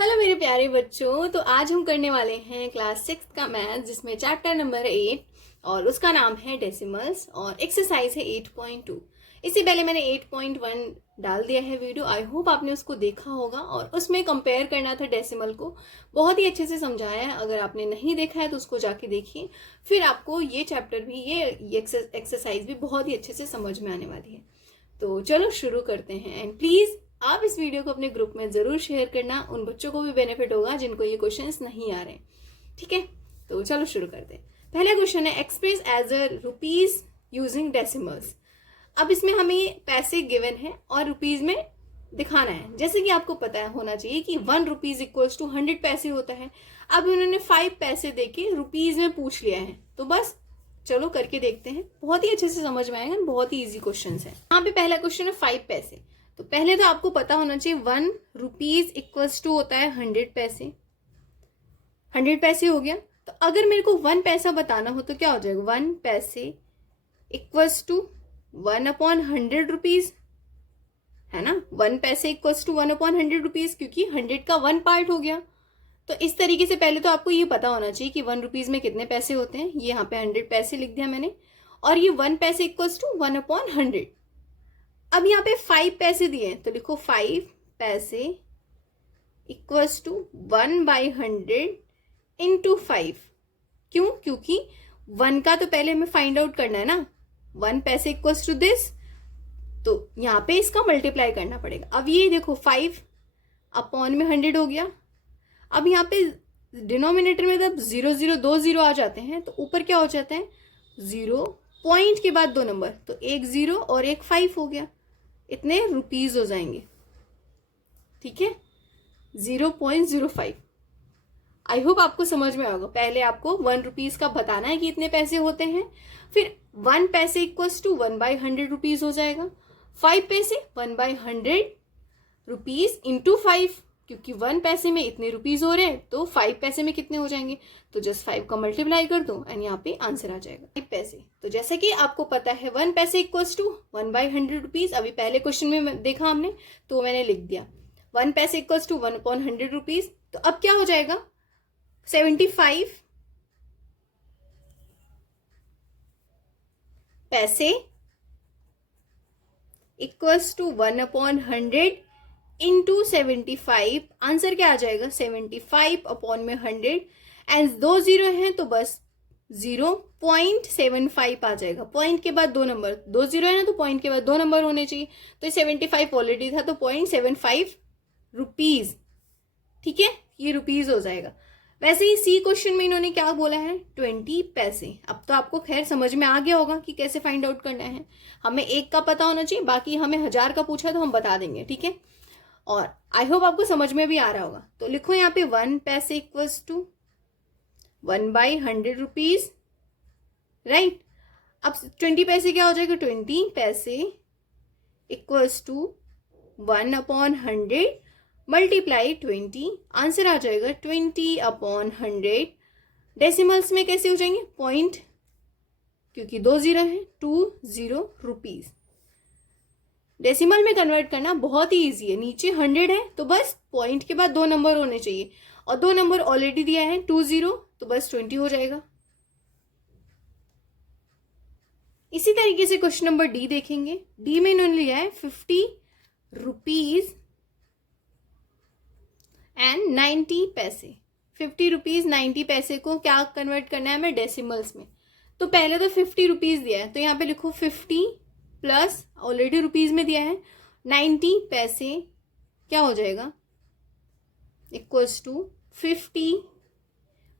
Hello मेरे प्यारे बच्चों। तो आज हम करने वाले हैं क्लास 6 का मैथ, जिसमें चैप्टर नंबर 8 और उसका नाम है डेसिमल्स और एक्सरसाइज है 8.2। इससे पहले मैंने 8.1 डाल दिया है वीडियो। आई होप आपने उसको देखा होगा और उसमें कंपेयर करना था डेसिमल को। बहुत ही अच्छे से समझाया है। अगर आपने नहीं देखा है तो उसको जाके देखिए, फिर आपको ये चैप्टर भी, ये एक्सरसाइज भी बहुत ही अच्छे से समझ में आने वाली है। तो चलो शुरू करते हैं। एंड प्लीज आप इस वीडियो को अपने ग्रुप में जरूर शेयर करना, उन बच्चों को भी बेनिफिट होगा जिनको ये क्वेश्चंस नहीं आ रहे। ठीक है, तो चलो शुरू करते हैं। पहला क्वेश्चन है express as a rupees using decimals. अब इसमें हमें पैसे गिवन है और रुपीज में दिखाना है। जैसे कि आपको पता है होना चाहिए कि 1 रुपीज इक्वल्स टू 100 पैसे होता है। अब उन्होंने 5 पैसे देके रुपीज में पूछ लिया है, तो बस चलो करके देखते हैं। बहुत ही अच्छे से समझ में आएगा, बहुत ही इजी क्वेश्चन है। यहाँ पे पहला क्वेश्चन है 5 पैसे। तो पहले तो आपको पता होना चाहिए 1 रुपीज इक्वल्स टू होता है 100 पैसे। 100 पैसे हो गया। तो अगर मेरे को 1 पैसा बताना हो तो क्या हो जाएगा? 1 पैसे इक्वल्स टू 1/100 रुपीज, है ना। 1 पैसे इक्वल्स टू 1/100 रुपीज, क्योंकि 100 का 1 पार्ट हो गया। तो इस तरीके से पहले तो आपको ये पता होना चाहिए कि 1 रुपीज में कितने पैसे होते हैं। ये यहाँ पे 100 पैसे लिख दिया मैंने, और ये 1 पैसे इक्वल्स टू 1/100। अब यहाँ पे 5 पैसे दिए, तो लिखो 5 पैसे इक्वल्स टू 1/100 इंटू 5। क्यों? क्योंकि 1 का तो पहले हमें फाइंड आउट करना है ना। 1 पैसे इक्वल्स टू दिस, तो यहाँ पे इसका मल्टीप्लाई करना पड़ेगा। अब ये देखो 5 अपॉन में 100 हो गया। अब यहाँ पे डिनोमिनेटर में जब 0 0 2 0 आ जाते हैं तो ऊपर क्या हो जाता है? 0, पॉइंट के बाद 2 नंबर, तो एक 0 और एक 5 हो गया। इतने रुपीज हो जाएंगे। ठीक है, 0.05। आई होप आपको समझ में आएगा। पहले आपको 1 रुपीज का बताना है कि इतने पैसे होते हैं, फिर 1 पैसे इक्वल्स टू 1/100 रुपीज हो जाएगा। 5 पैसे 1/100 रुपीज इंटू 5, क्योंकि 1 पैसे में इतने रुपीज हो रहे हैं, तो 5 पैसे में कितने हो जाएंगे? तो जस्ट 5 का मल्टीप्लाई कर दो एंड यहाँ पे आंसर आ जाएगा 5 पैसे। तो जैसे कि आपको पता है 1 पैसे इक्वल्स टू 1/100 रुपीज। अभी पहले क्वेश्चन में देखा हमने, तो मैंने लिख दिया 1 पैसे इक्वल्स टू 1/100 रुपीज। तो अब क्या हो जाएगा? 75 पैसे इक्वल्स टू 1/100 इंटू 75। आंसर क्या आ जाएगा? 75 अपॉन में 100, एंड 2 0 हैं तो बस 0.75 आ जाएगा। पॉइंट के बाद 2 नंबर, 2 0 है ना, तो पॉइंट के बाद 2 नंबर होने चाहिए। तो 75 ऑलरेडी था, तो 0.75 रुपीज। ठीक है, ये रुपीज हो जाएगा। वैसे ही सी क्वेश्चन में इन्होंने क्या बोला है? 20 पैसे। अब तो आपको खैर समझ में आ गया होगा कि कैसे फाइंड आउट करना है। हमें 1 का पता होना चाहिए, बाकी हमें 1000 का पूछा तो हम बता देंगे। ठीक है, और आई होप आपको समझ में भी आ रहा होगा। तो लिखो यहाँ पे 1 पैसे इक्वल्स टू 1/100 रुपीज, राइट। अब 20 पैसे क्या हो जाएगा? 20 पैसे इक्वल्स टू 1/100 मल्टीप्लाई 20। आंसर आ जाएगा 20/100। डेसिमल्स में कैसे हो जाएंगे? पॉइंट, क्योंकि 2 0 है, 20 रुपीज। डेसिमल में कन्वर्ट करना बहुत ही इजी है। नीचे 100 है तो बस पॉइंट के बाद 2 नंबर होने चाहिए, और 2 नंबर ऑलरेडी दिया है 20, तो बस 20 हो जाएगा। इसी तरीके से क्वेश्चन नंबर डी देखेंगे। डी में इन्होंने लिया है 50 रुपीज एंड 90 पैसे। 50 रुपीज 90 पैसे को क्या कन्वर्ट करना है हमें? डेसिमल्स में। तो पहले तो 50 रुपीज दिया है, तो यहाँ पे लिखो 50 प्लस ऑलरेडी रुपीज में दिया है 90 पैसे, क्या हो जाएगा? इक्वल्स टू 50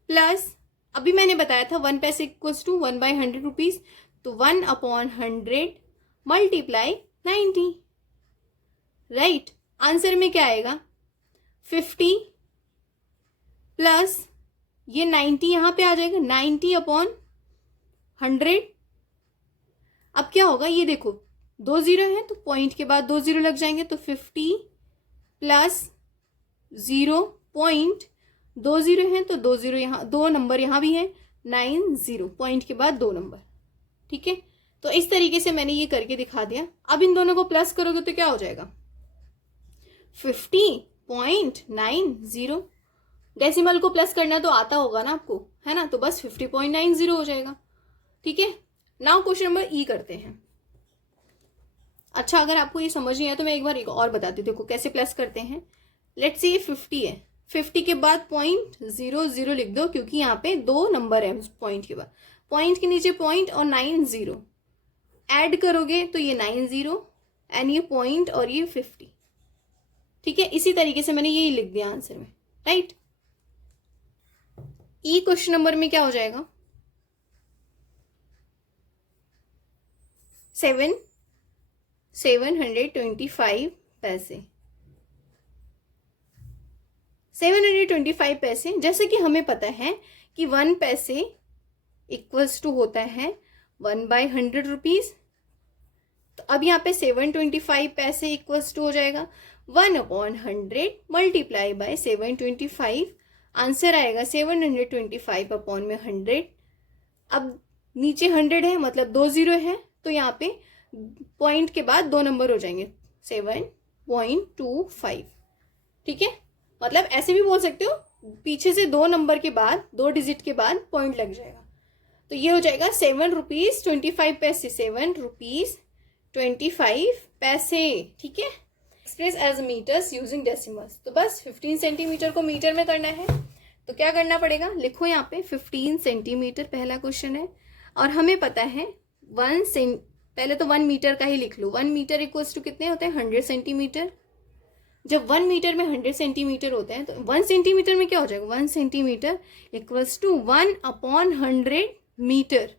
प्लस, अभी मैंने बताया था 1 पैसे इक्वल्स टू 1/100 रुपीज, तो 1/100 मल्टीप्लाई 90, राइट। आंसर में क्या आएगा? 50 प्लस ये 90 यहां पे आ जाएगा, 90/100। अब क्या होगा? ये देखो 2 0 है तो पॉइंट के बाद 2 0 लग जाएंगे, तो 50 प्लस 0.2 0 है तो 2 0 यहाँ, 2 नंबर यहाँ भी है, 90, पॉइंट के बाद 2 नंबर। ठीक है, तो इस तरीके से मैंने ये करके दिखा दिया। अब इन दोनों को प्लस करोगे तो क्या हो जाएगा? 50 50.90। डेसिमल को प्लस करना तो आता होगा ना आपको, है ना, तो बस 50.90 हो जाएगा। ठीक है, नाउ क्वेश्चन नंबर ई करते हैं। अच्छा, अगर आपको ये समझ नहीं आया तो मैं एक बार एक और बताती हूँ, देखो कैसे प्लस करते हैं। लेट्स से ये 50 है, 50 के बाद 0.00 लिख दो, क्योंकि यहाँ पे 2 नंबर है पॉइंट के बाद, पॉइंट के नीचे पॉइंट और 90 ऐड करोगे तो ये 90 एंड ये पॉइंट और ये 50। ठीक है, इसी तरीके से मैंने यही लिख दिया आंसर में, राइट। ई क्वेश्चन नंबर में क्या हो जाएगा, 725 पैसे। 725 पैसे, जैसे कि हमें पता है कि 1 पैसे इक्वल्स टू होता है 1/100 रुपीज। तो अब यहाँ पे 725 पैसे इक्वल्स टू हो जाएगा 1/100 मल्टीप्लाई बाय 725। आंसर आएगा 725 अपॉन में 100। अब नीचे 100 है, मतलब 2 0 है, तो यहाँ पे पॉइंट के बाद 2 नंबर हो जाएंगे, 7.25। ठीक है, मतलब ऐसे भी बोल सकते हो, पीछे से 2 नंबर के बाद 2 डिजिट के बाद पॉइंट लग जाएगा। तो ये हो जाएगा 7 रुपीज 25 पैसे, 7 रुपीज 25 पैसे। ठीक है, express as metres using decimals. तो बस 15 सेंटीमीटर को मीटर में करना है, तो क्या करना पड़ेगा, लिखो यहाँ पे 15 सेंटीमीटर पहला क्वेश्चन है, और हमें पता है पहले तो 1 मीटर का ही लिख लो। 1 मीटर इक्वल्स टू कितने होते हैं, 100 सेंटीमीटर। जब 1 मीटर में 100 सेंटीमीटर होते हैं तो 1 सेंटीमीटर में क्या हो जाएगा, 1 सेंटीमीटर इक्वल्स टू 1/100 मीटर।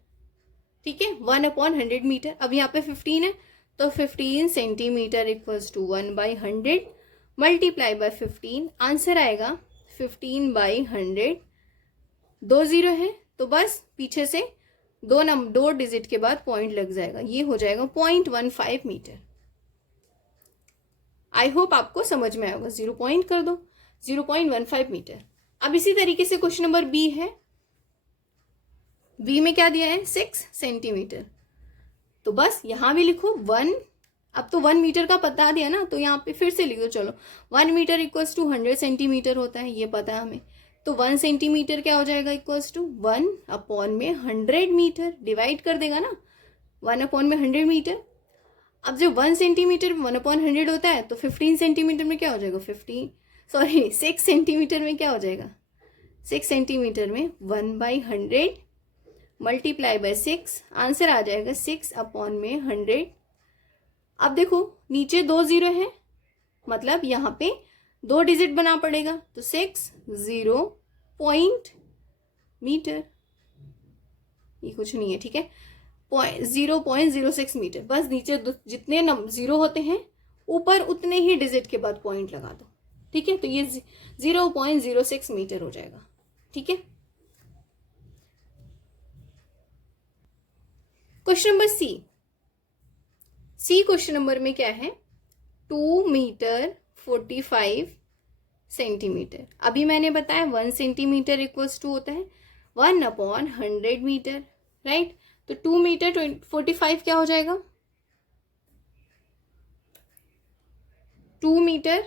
ठीक है, 1/100 मीटर। अब यहाँ पे 15 है, तो 15 centimetre equals to 1/100 multiply by 15। Answer आएगा 15/100। 2 0 है, तो बस पीछे से 2 डिजिट के बाद पॉइंट लग जाएगा, ये हो जाएगा 0.15 मीटर। आई होप आपको समझ में आएगा। 0 पॉइंट कर दो, 0.15 मीटर। अब इसी तरीके से क्वेश्चन नंबर बी है। बी में क्या दिया है, 6 सेंटीमीटर। तो बस यहां भी लिखो 1। अब तो 1 मीटर का बता दिया ना, तो यहाँ पे फिर से लिखो। चलो, 1 मीटर इक्वल्स टू 100 सेंटीमीटर होता है, ये पता है हमें। तो 1 सेंटीमीटर क्या हो जाएगा, इक्वल्स टू 1/100 मीटर। डिवाइड कर देगा ना, 1/100 मीटर। अब जब 1 सेंटीमीटर 1/100 होता है, तो 15 सेंटीमीटर में क्या हो जाएगा, 6 सेंटीमीटर में क्या हो जाएगा, 6 सेंटीमीटर में 1/100 मल्टीप्लाई बाय 6। आंसर आ जाएगा 6/100। अब देखो नीचे 2 0 है, मतलब यहाँ पे 2 डिजिट बना पड़ेगा, तो 60 पॉइंट मीटर। ये कुछ नहीं है, ठीक है, 0.06 मीटर। बस नीचे जितने 0 होते हैं ऊपर उतने ही डिजिट के बाद पॉइंट लगा दो। ठीक है, तो ये 0.06 मीटर हो जाएगा। ठीक है, question number C question number में क्या है, 2 मीटर 45 सेंटीमीटर। अभी मैंने बताया 1 सेंटीमीटर इक्वल्स टू होता है 1/100 मीटर, राइट। तो 2 मीटर 45 क्या हो जाएगा, 2 मीटर,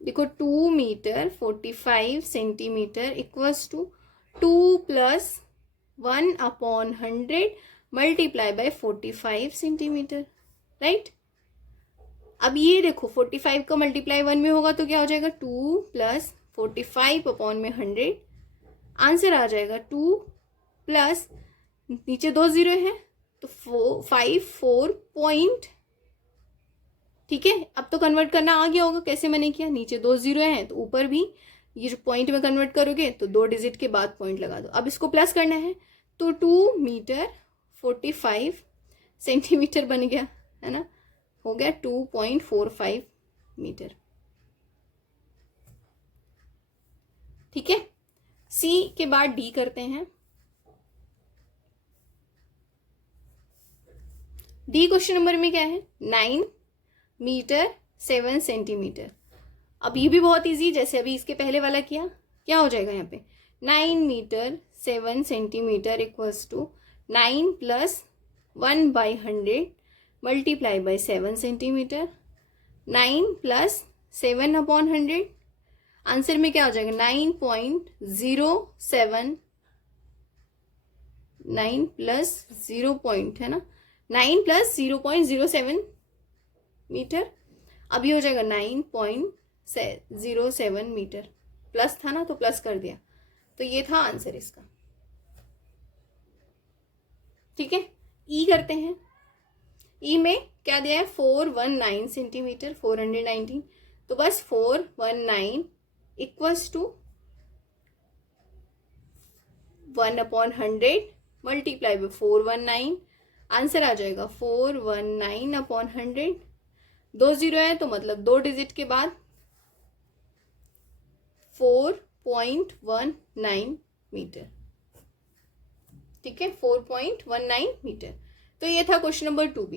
देखो 2 metre 45 centimetre equals to 2 plus 1/100 multiply by 45 centimetre, right. अब ये देखो 45 का मल्टीप्लाई 1 में होगा तो क्या हो जाएगा, 2 प्लस 45/100। आंसर आ जाएगा 2 प्लस, नीचे 2 0 है तो 4 पॉइंट। ठीक है, अब तो कन्वर्ट करना आ गया होगा, कैसे मैंने किया, नीचे 2 0 है तो ऊपर भी ये जो पॉइंट में कन्वर्ट करोगे तो 2 डिजिट के बाद पॉइंट लगा दो। अब इसको प्लस करना है, तो 2 मीटर 45 सेंटीमीटर बन गया, है ना, हो गया 2.45 मीटर। ठीक है, सी के बाद डी करते हैं। डी क्वेश्चन नंबर में क्या है, 9 मीटर 7 सेंटीमीटर। अब ये भी बहुत इजी, जैसे अभी इसके पहले वाला किया, क्या हो जाएगा यहाँ पे, 9 metre 7 centimetre equals to 9 plus 1/100 multiply by 7 centimetre. 9 plus 7/100। Answer में क्या हो जाएगा 9.07, 9 प्लस 0 पॉइंट है ना, 9 प्लस 0.07 मीटर। अब ये हो जाएगा 9.07 मीटर। प्लस था ना तो प्लस कर दिया, तो ये था आंसर इसका। ठीक है, ई करते हैं। ई में क्या दिया है 419 सेंटीमीटर, 419, तो बस 419 equals to 1/100 multiply by 419। Answer आ जाएगा 419/100। 2 जीरो है तो मतलब 2 डिजिट के बाद 4.19 मीटर। ठीक है, 4.19 मीटर। तो ये था क्वेश्चन नंबर 2 भी।